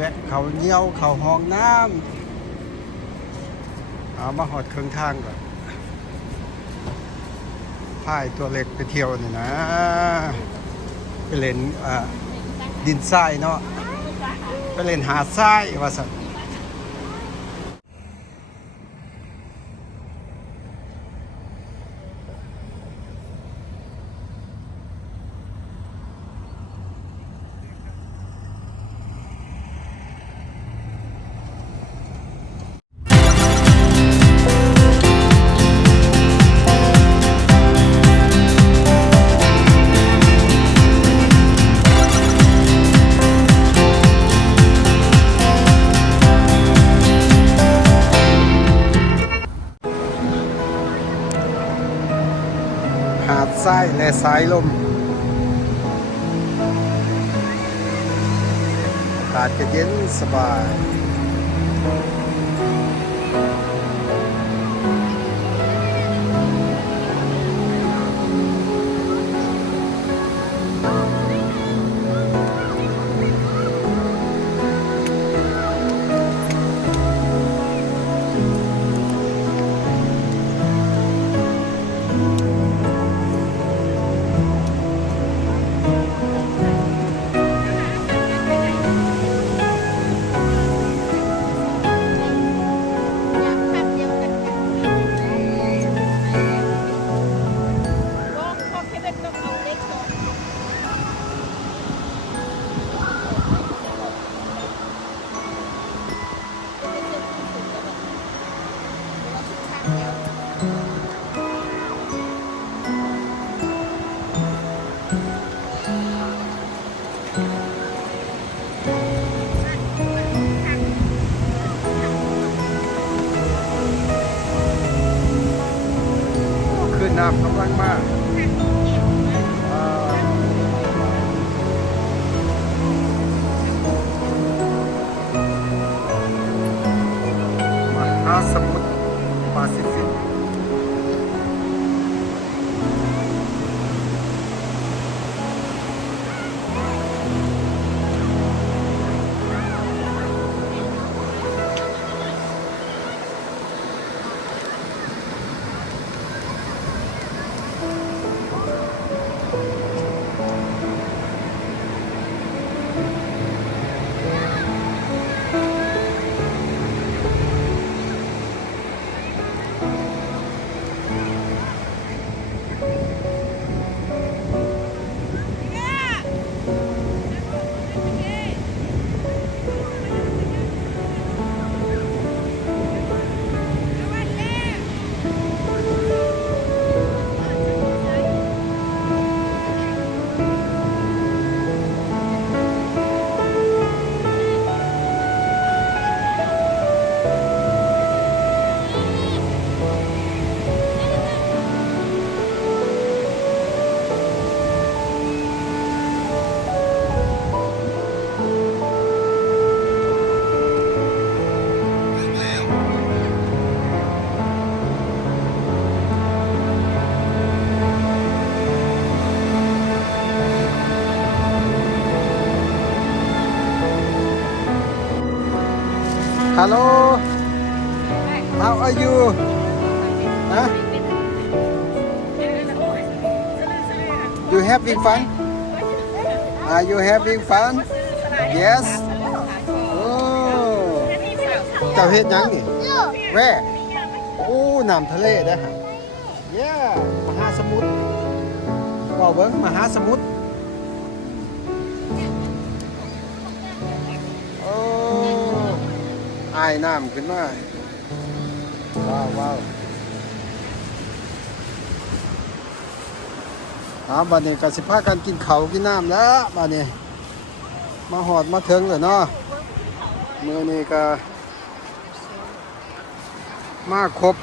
แวะเขาเยี่ยวเขาห้องน้ำเอามาหอดเครื่องทางก่อนพายตัวเล็กไปเที่ยวนี่นะไปเล่นดินทรายเนาะไปเล่นหาดทรายว่าสันหาดทรายและสายลมอากาศก็เย็นสบายน้ำกำลังมากมหาสมุทรแปซิฟิกHello, how are you? Huh? You having fun? Are you having fun? Yes. Oh. เจ้าเฮ็ดหยังนี่แว่โอ้น้ำทะเลเด้อฮะ Yeah มหาสมุทรว่าเบิ่งมหาสมุทรไอ้น้ำขึ้นมาว้าวบัดนี้ก็สิพากันกินข้าวกินน้ำแล้วบัดนี้มาหอดมาถึงแล้วเนาะมื้อนี้ก็มาครบ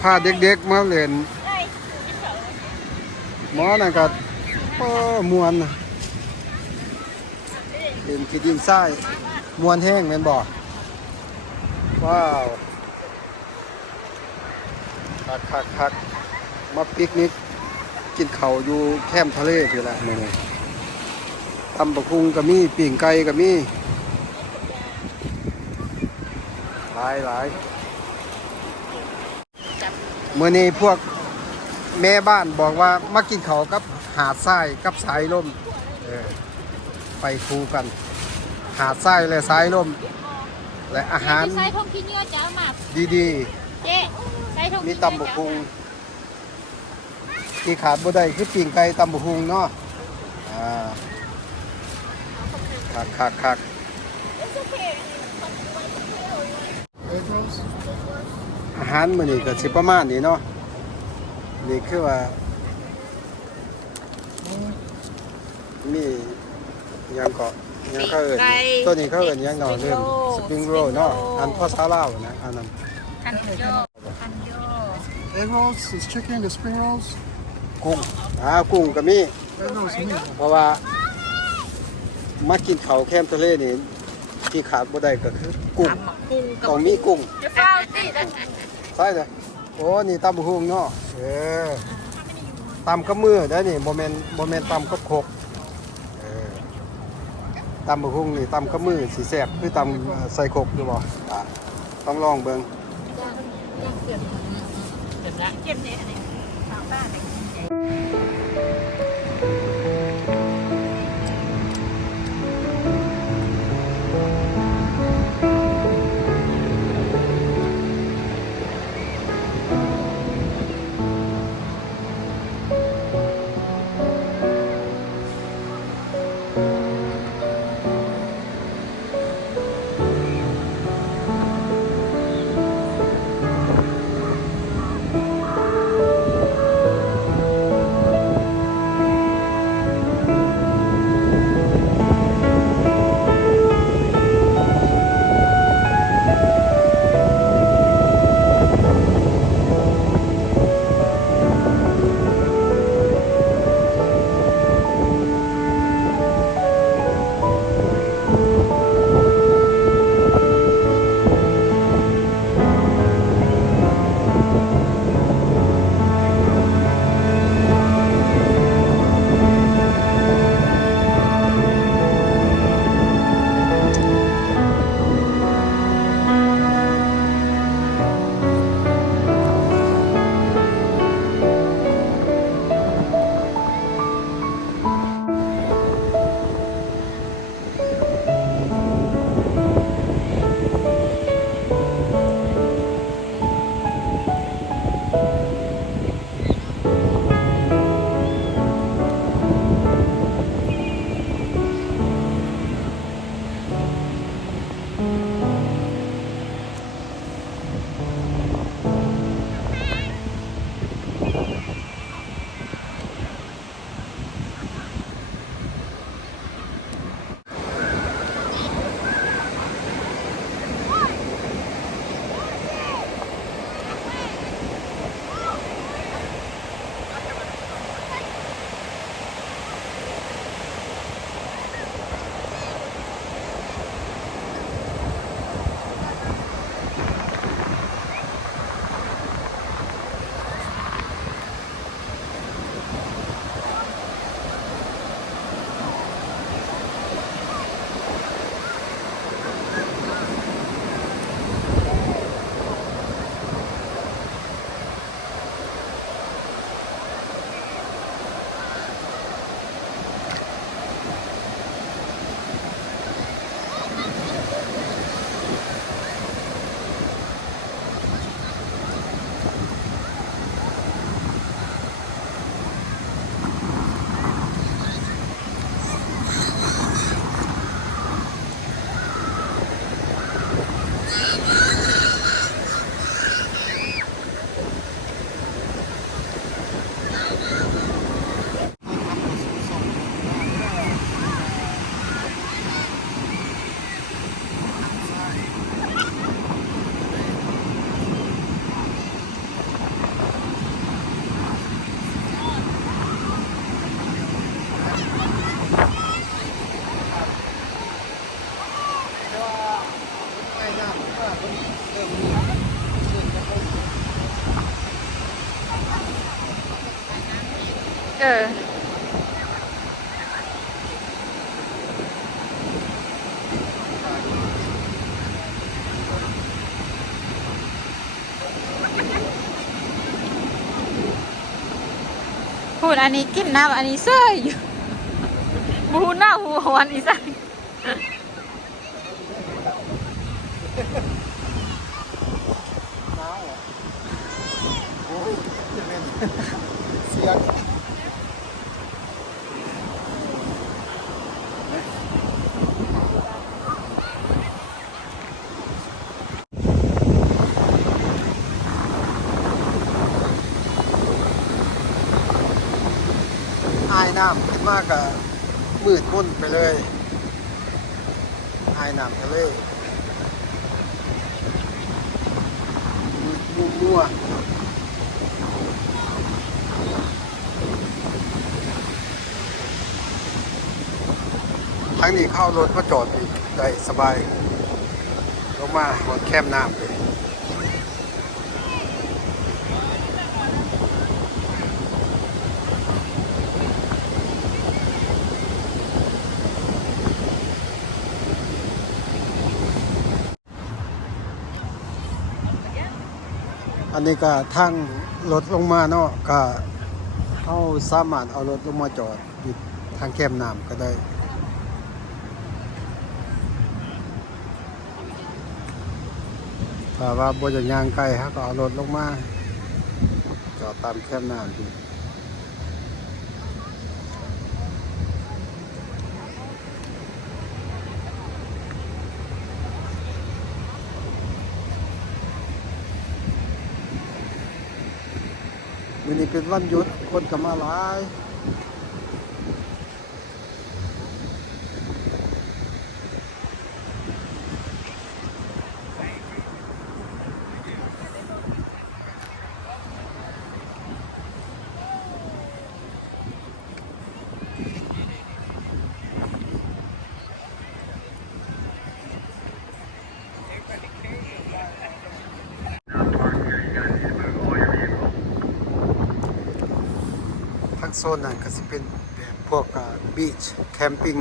พาเด็กๆมาเล่นหมอนั่นก็มวนเป็นขี้ดินทรายมวนแห้งแม่นบ่ว้าวคักมาปิกนิก กินข้าวอยู่แคมป์ทะเลอยู่แหละมื้อนี้ตำบักหุ่งก็มีปิ้งไก่ก็มีหลายมื้อนี้พวกแม่บ้านบอกว่ามากินข้าวกับหาดทรายกับสายลมไปคู่กัน หาดทรายและสายลมและอาหาร ใส่ทงขี้เหงื่อจ้ามา ดี เจ๊ใส่ทง ๆมีตำบักหุ่งที่ขาดบ่ได้คือปิ้งไก่ตำบักหุ่งเนาะคักอาหารมื้อนี้ก็สิประมาณนี้เนาะนี่คือว่ามีหยังก็หยังเขาเอิ้นตัวนี้เขาเอิ้นหยังเนาะเรื่องสปริงโรลเนาะอันภาษาลาวนะอันนั้น คันโย Egg rolls, it's chicken, the spring rolls. กุ้งกุ้งก็มี Egg rolls, meat. เพราะว่ามากินข้าวแคมป์ทะเลนี่ที่ขาดบ่ได้ก็คือกุ้งต้องมีกุ้ง จะเฝ้าติ ใช่เลยโอ้นี่ตำบักหุ่งเนาะตำกับมือได้นี่โมเมนตำกับโคกตำบักหุ่งนี่ตำกับมือสีแซ่บคือตำใส่โคกอยู่บ่ต้องลองเบิ่ง เก็บละเก็บเนี่ยอันนี้สาวบ้านเลย พูดอันนี้กินน้ำอันนี้เซ่ยอยู่บูหน้าหูหวนอีสัก หนาวเหรอโอ้ยจะเป็นเสียงอายน้ำขึ้นมากกับมืดมุ่นไปเลยอายน้ำทะเลมืดมั่วทั้งนี้เข้ารถมาจอดอีกได้สบายลงมาหมดแคมน้ำเลยอันนี้ก็ทางรถลงมาเนาะก็เขาสามารถเอารถลงมาจอดอยู่ทางแคมน้ำก็ได้ถ้าว่าบ่อยากย่างไกลเขาก็เอารถลงมาจอดตามแคมน้ำดีวันนี้เป็นวันหยุดคนก็มาหลายทั้งโซนนั้นก็สิเป็นแบบพวกบีชแคมปิ้ง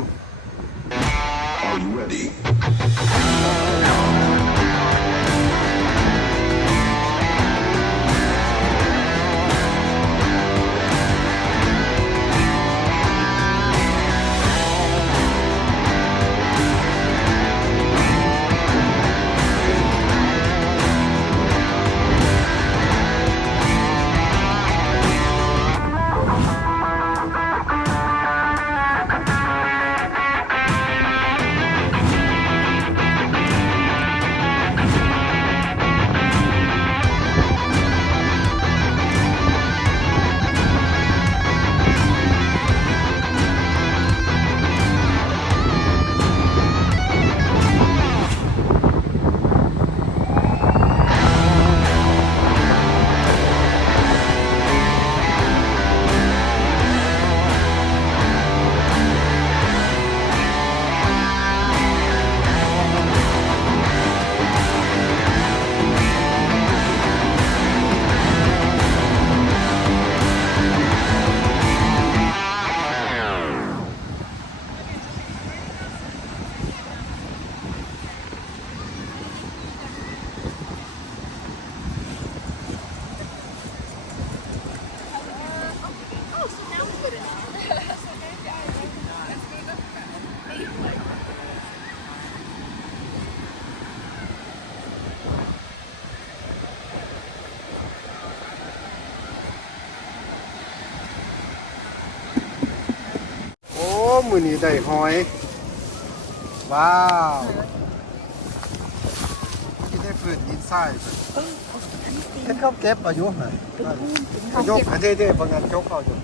Are you ready? มื้อนี้ได้หอย ว้าวที่ได้พื้นดินทรายเฮ็ดเขาเก็บอายุไหนยกอันเด้ๆบางงานยกเอาอยู่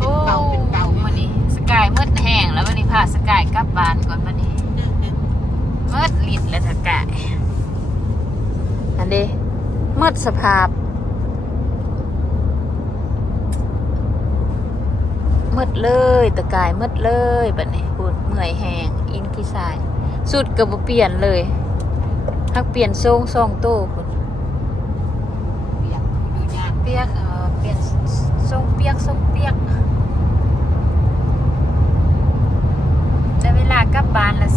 โอ้วันนี้สกายมืดแห้งแล้ววันนี้พาสกายกลับบ้านก่อนวันนี้มืดลิดแล้วสกายอันนี้มืดสภาพมืดเลยตะกายมืดเลยบัดนี้พูดเมื่อยแห้งอินขี้ทรายสุดก็บ่เปลี่ยนเลยท ทักเปลี่ยนทรงทรงตู้คุณ เปียกดูยาก เปียกเปลี่ยนทรงเปียกทรงเปียกแต่เวลากลับบ้านละ